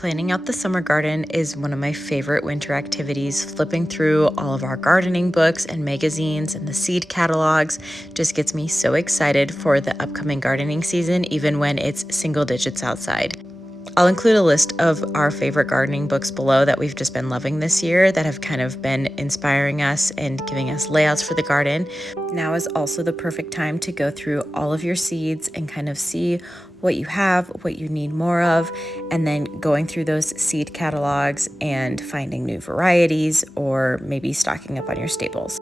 Planning out the summer garden is one of my favorite winter activities. Flipping through all of our gardening books and magazines and the seed catalogs just gets me so excited for the upcoming gardening season, even when it's single digits outside. I'll include a list of our favorite gardening books below that we've just been loving this year that have kind of been inspiring us and giving us layouts for the garden. Now is also the perfect time to go through all of your seeds and kind of see what you have, what you need more of, and then going through those seed catalogs and finding new varieties or maybe stocking up on your staples.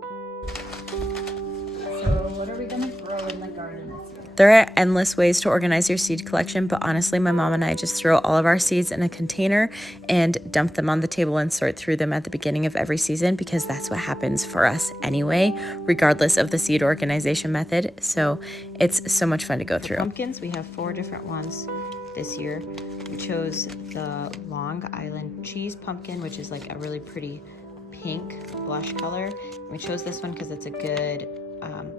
There are endless ways to organize your seed collection, but honestly, my mom and I just throw all of our seeds in a container and dump them on the table and sort through them at the beginning of every season because that's what happens for us anyway, regardless of the seed organization method. So it's so much fun to go through. Pumpkins, we have 4 different ones this year. We chose the Long Island cheese pumpkin, which is like a really pretty pink blush color. And we chose this one because it's a good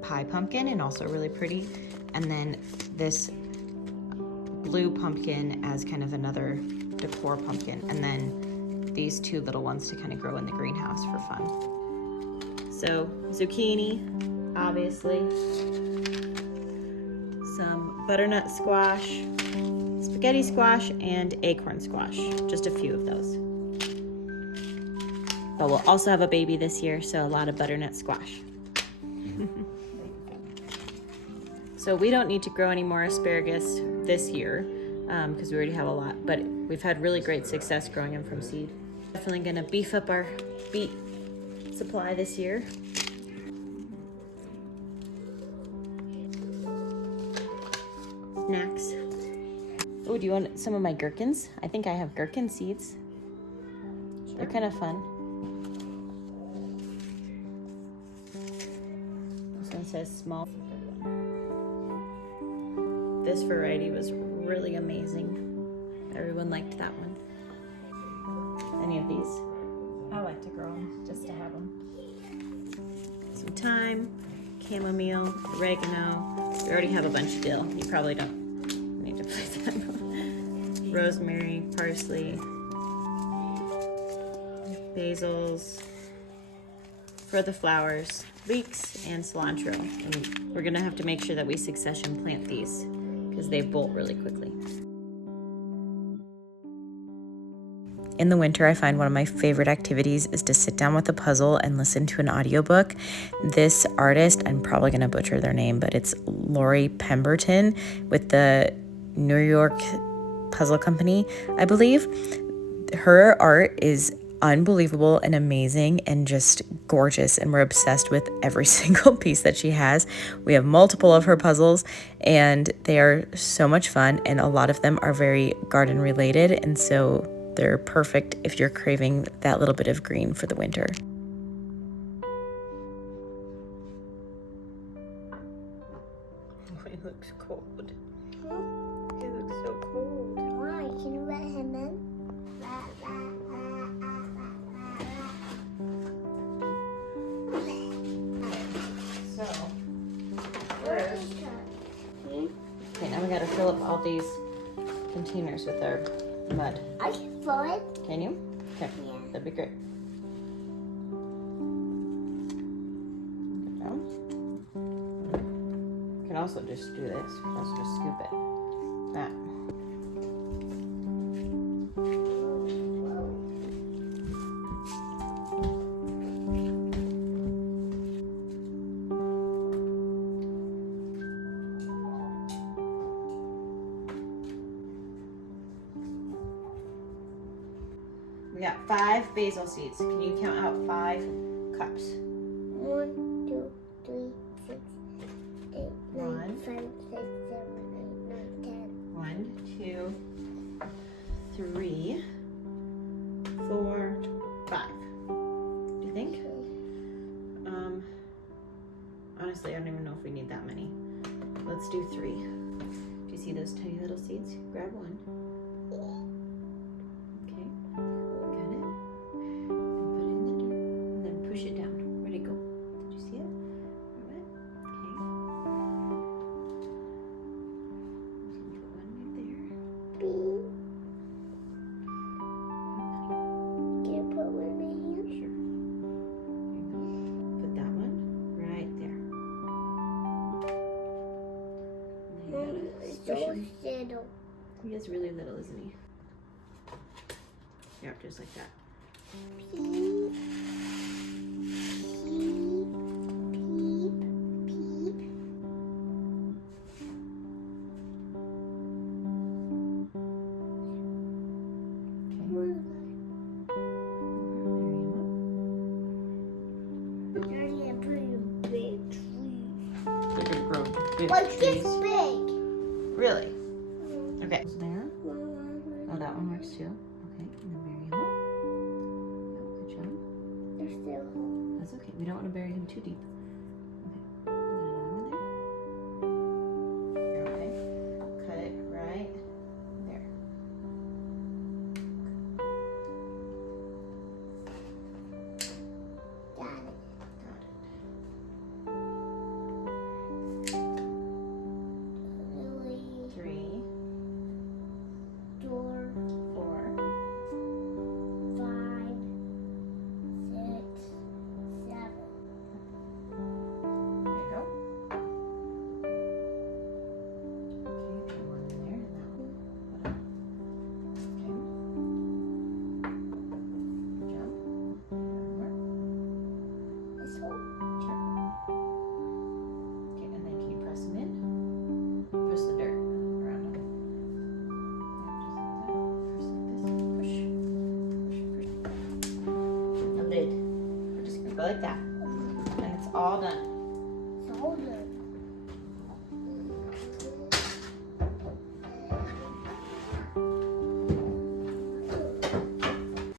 pie pumpkin and also really pretty. And then this blue pumpkin as kind of another decor pumpkin. And then these 2 little ones to kind of grow in the greenhouse for fun. So zucchini, obviously. Some butternut squash, spaghetti squash, and acorn squash. Just a few of those. But we'll also have a baby this year, so a lot of butternut squash. So we don't need to grow any more asparagus this year because we already have a lot, but we've had really great success growing them from seed. Definitely gonna beef up our beet supply this year. Snacks. Oh, do you want some of my gherkins? I think I have gherkin seeds. Sure. They're kind of fun. This one says small. This variety was really amazing. Everyone liked that one. Any of these? I like to grow them just to have them. Some thyme, chamomile, oregano. We already have a bunch of dill. You probably don't need to put that. Rosemary, parsley, basils. For the flowers, leeks, and cilantro. And we're gonna have to make sure that we succession plant these because they bolt really quickly. In the winter, I find one of my favorite activities is to sit down with a puzzle and listen to an audiobook. This artist, I'm probably gonna butcher their name, but it's Lori Pemberton with the New York Puzzle Company, I believe. Her art is unbelievable and amazing and just gorgeous, and we're obsessed with every single piece that she has. We have multiple of her puzzles and they are so much fun, and a lot of them are very garden related, and so they're perfect if you're craving that little bit of green for the winter. Oh, he looks cold. He looks so cold. Why? Can you let him in? So, first, Okay, now we gotta fill up all these containers with our mud. I can fill it. Can you? Okay, Yeah. that'd be great. Down. You can also just do this. You can also just scoop it. That. We got 5 basil seeds. Can you count out 5 cups? 1, 2, 3, 6, 8, 9, One. 5, 6, 7, 8, 9, 10. 1, 2, 3, 4, 5. Do you think? Honestly, I don't even know if we need that many. Let's do 3. Do you see those tiny little seeds? Grab one. Okay. Got it. And put it in the dirt. And then push it down. Where'd it go? Did you see it? Grab it. Okay. Put one right there. so him. little. He is really little, isn't he? Yep, just like that. Peep, peep, peep, peep. Daddy, I'm putting a big tree. They're gonna grow big Like trees. this big. Really? Okay. There. Oh, that one works too. Okay, and then bury him up. Yep, good job. There's still That's okay. We don't want to bury him too deep. Okay. And then another one there. Okay. Cut it right there. got it. Got it. Lily, 3, door, 4. 5, 6, 7. There you go. Okay, put one in there and that one. Okay. Good job. One more. This one. Sure. Okay, and then can you press them in? Press the dirt around them. Just like that. Push like this. Push. Push. The lid. We're just gonna go like that. And it's all done.